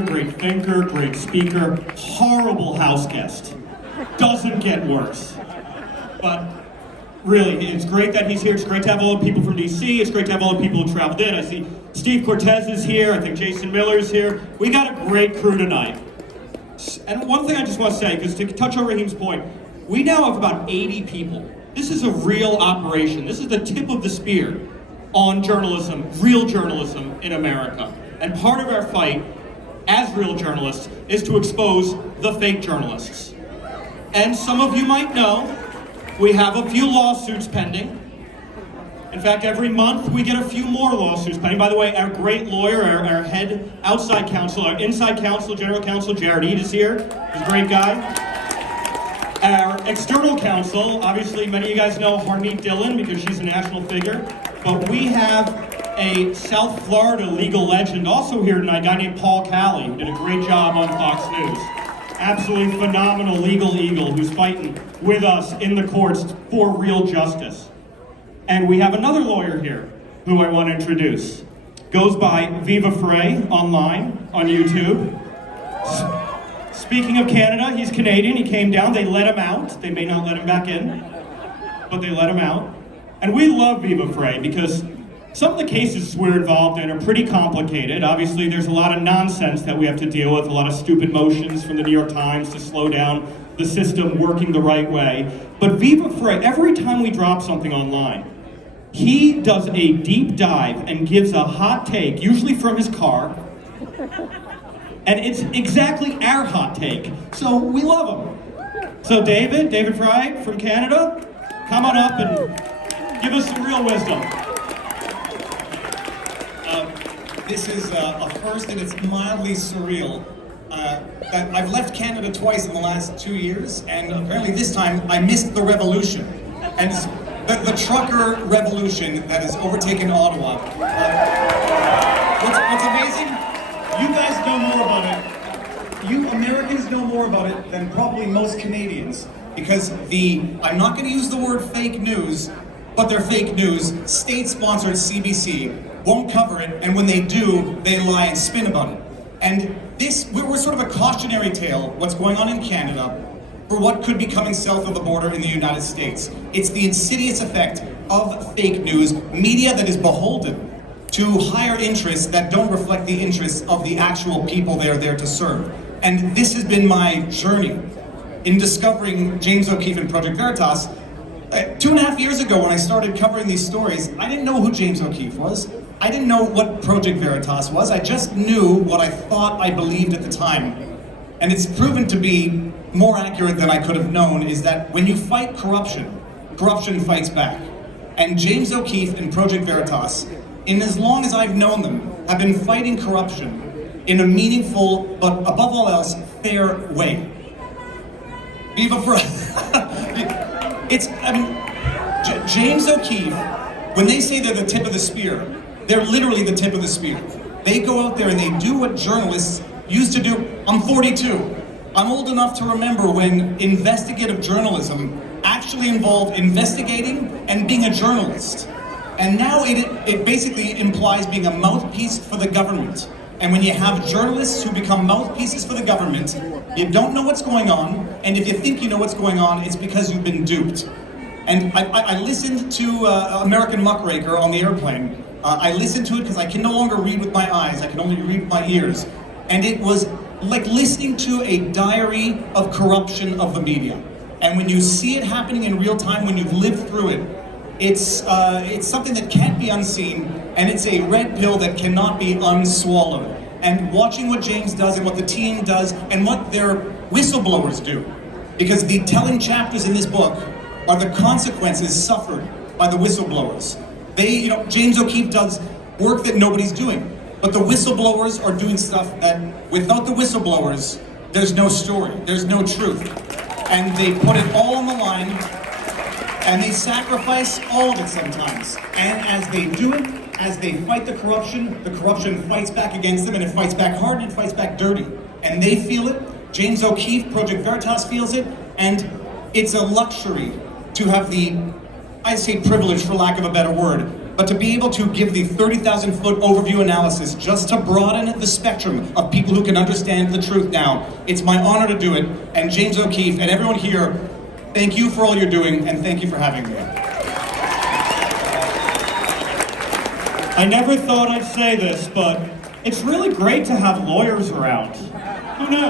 Great thinker, great speaker, horrible house guest. Doesn't get worse. But really, it's great that he's here. It's great to have all the people from DC. It's great to have all the people who traveled in. I see Steve Cortez is here. I think Jason Miller's here. We got a great crew tonight. And one thing I just want to say, because to touch on Raheem's point, we now have about 80 people. This is a real operation. This is the tip of the spear on journalism, real journalism in America. And part of our fight as real journalists is to expose the fake journalists. And some of you might know, we have a few lawsuits pending. In fact, every month we get a few more lawsuits pending. By the way, our great lawyer, our head outside counsel, our inside counsel, general counsel, Jared Eid is here. He's a great guy. Our external counsel, obviously many of you guys know Harmeet Dillon because she's a national figure. But we have a South Florida legal legend also here tonight, a guy named Paul Calley, who did a great job on Fox News. Absolutely phenomenal legal eagle who's fighting with us in the courts for real justice. And we have another lawyer here who I want to introduce. Goes by Viva Frei online on YouTube. Speaking of Canada, he's Canadian. He came down. They let him out. They may not let him back in, but they let him out. And we love Viva Frei because some of the cases we're involved in are pretty complicated. Obviously, there's a lot of nonsense that we have to deal with, a lot of stupid motions from the New York Times to slow down the system working the right way. But Viva Frei, every time we drop something online, he does a deep dive and gives a hot take, usually from his car, and it's exactly our hot take. So we love him. So David Frei from Canada, come on up and give us some real wisdom. This is a first, and it's mildly surreal. That I've left Canada twice in the last 2 years, and apparently this time I missed the revolution. And the trucker revolution that has overtaken Ottawa. What's amazing, you guys know more about it. You Americans know more about it than probably most Canadians. Because I'm not going to use the word fake news, but they're fake news, state-sponsored CBC won't cover it, and when they do, they lie and spin about it. And we're sort of a cautionary tale, what's going on in Canada, for what could be coming south of the border in the United States. It's the insidious effect of fake news, media that is beholden to higher interests that don't reflect the interests of the actual people they're there to serve. And this has been my journey in discovering James O'Keefe and Project Veritas. 2.5 years ago when I started covering these stories, I didn't know who James O'Keefe was. I didn't know what Project Veritas was. I just knew what I thought I believed at the time. And it's proven to be more accurate than I could have known, is that when you fight corruption, corruption fights back. And James O'Keefe and Project Veritas, in as long as I've known them, have been fighting corruption in a meaningful, but above all else, fair way. Viva Frei. James O'Keefe, when they say they're the tip of the spear, they're literally the tip of the spear. They go out there and they do what journalists used to do. I'm 42. I'm old enough to remember when investigative journalism actually involved investigating and being a journalist. And now it basically implies being a mouthpiece for the government. And when you have journalists who become mouthpieces for the government, you don't know what's going on, and if you think you know what's going on, it's because you've been duped. And I listened to American Muckraker on the airplane. I listened to it because I can no longer read with my eyes, I can only read with my ears. And it was like listening to a diary of corruption of the media. And when you see it happening in real time, when you've lived through it, it's something that can't be unseen, and it's a red pill that cannot be unswallowed. And watching what James does and what the team does and what their whistleblowers do, because the telling chapters in this book are the consequences suffered by the whistleblowers. James O'Keefe does work that nobody's doing, but the whistleblowers are doing stuff that without the whistleblowers, there's no story, there's no truth. And they put it all on the line, and they sacrifice all of it sometimes. And as they do it, as they fight the corruption fights back against them, and it fights back hard and it fights back dirty. And they feel it. James O'Keefe, Project Veritas feels it, and it's a luxury to have the, I say privilege for lack of a better word, but to be able to give the 30,000-foot overview analysis just to broaden the spectrum of people who can understand the truth now, it's my honor to do it. And James O'Keefe and everyone here, thank you for all you're doing, and thank you for having me. I never thought I'd say this, but it's really great to have lawyers around. Who knows?